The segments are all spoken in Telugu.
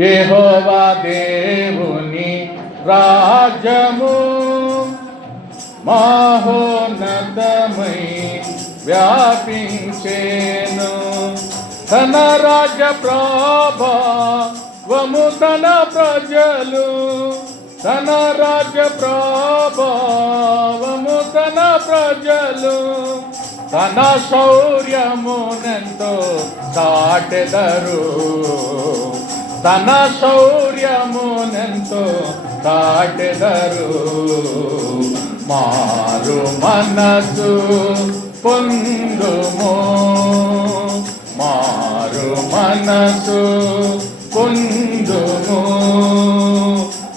యెహోవా దేవుని రాజ్యము మహోన్నతమై వ్యాపించేను. తన రాజ్య ప్రభావము తన ప్రజలు, తన రాజ్య ప్రభావము తన ప్రజలు తన శౌర్యమునెంతో చాటెదరు, తన శౌర్యమునెంతో చాటెదరు. మారు మనసు పొందుము, మారు మనసు పొందుము.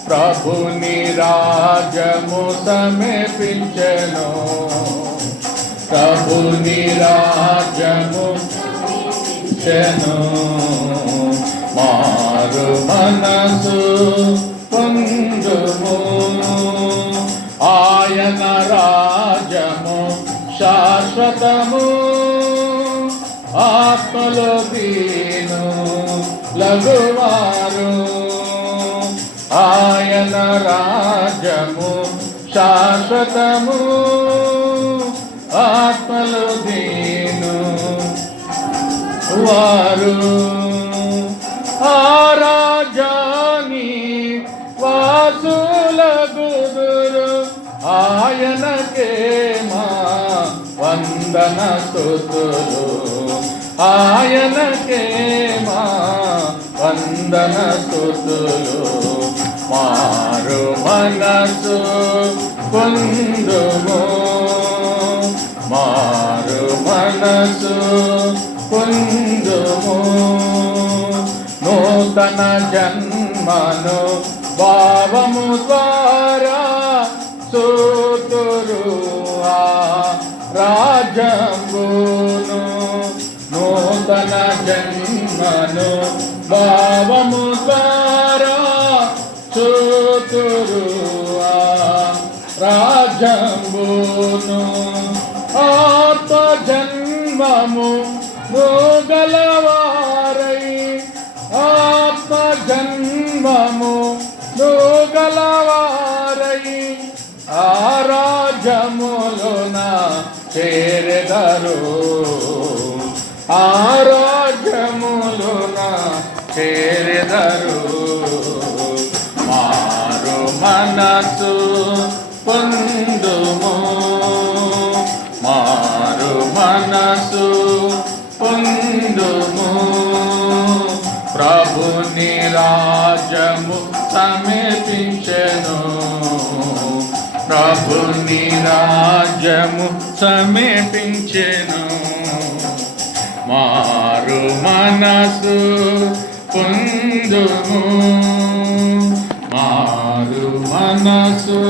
ప్రభుని రాజ్యము సమీపించెను, ప్రభుని రాజ్యము సమీపించెను. మారు మనసు పొందుము. ఆయన రాజ్యము శాశ్వతము, ఆత్మలో దీను లగువారు. ఆయన రాజ్యము శాశ్వతము, ఆత్మలో దీను వారు. ఆ రాజాని వాసులగుదురు, ఆయనకే మా వందన స్తుతులు, ఆయనకే మా వందన స్తుతులు. మారు మనసు పొందుము, మారు మనసు పొందుము. నూతన జన్మను భావము ద్వారా సూతురు ఆ రాజ్యంబును. నూతన జన్మను భావము ద్వారా సూతురు ఆ రాజ్యంబును. ఆత్మ జన్మము గలవారై, ఆత్మ జన్మము గలవారై ఆ రాజ్యములోన చేరెదరు, ఆ రాజ్యములోన చేరెదరు. మారు మనసు పొందుము, మారు మనసు పొందుము. ప్రభుని రాజ్యము సమీపించెను, ప్రభుని రాజ్యము సమీపించెను. మారు మనసు పొందుము, మారు మనసు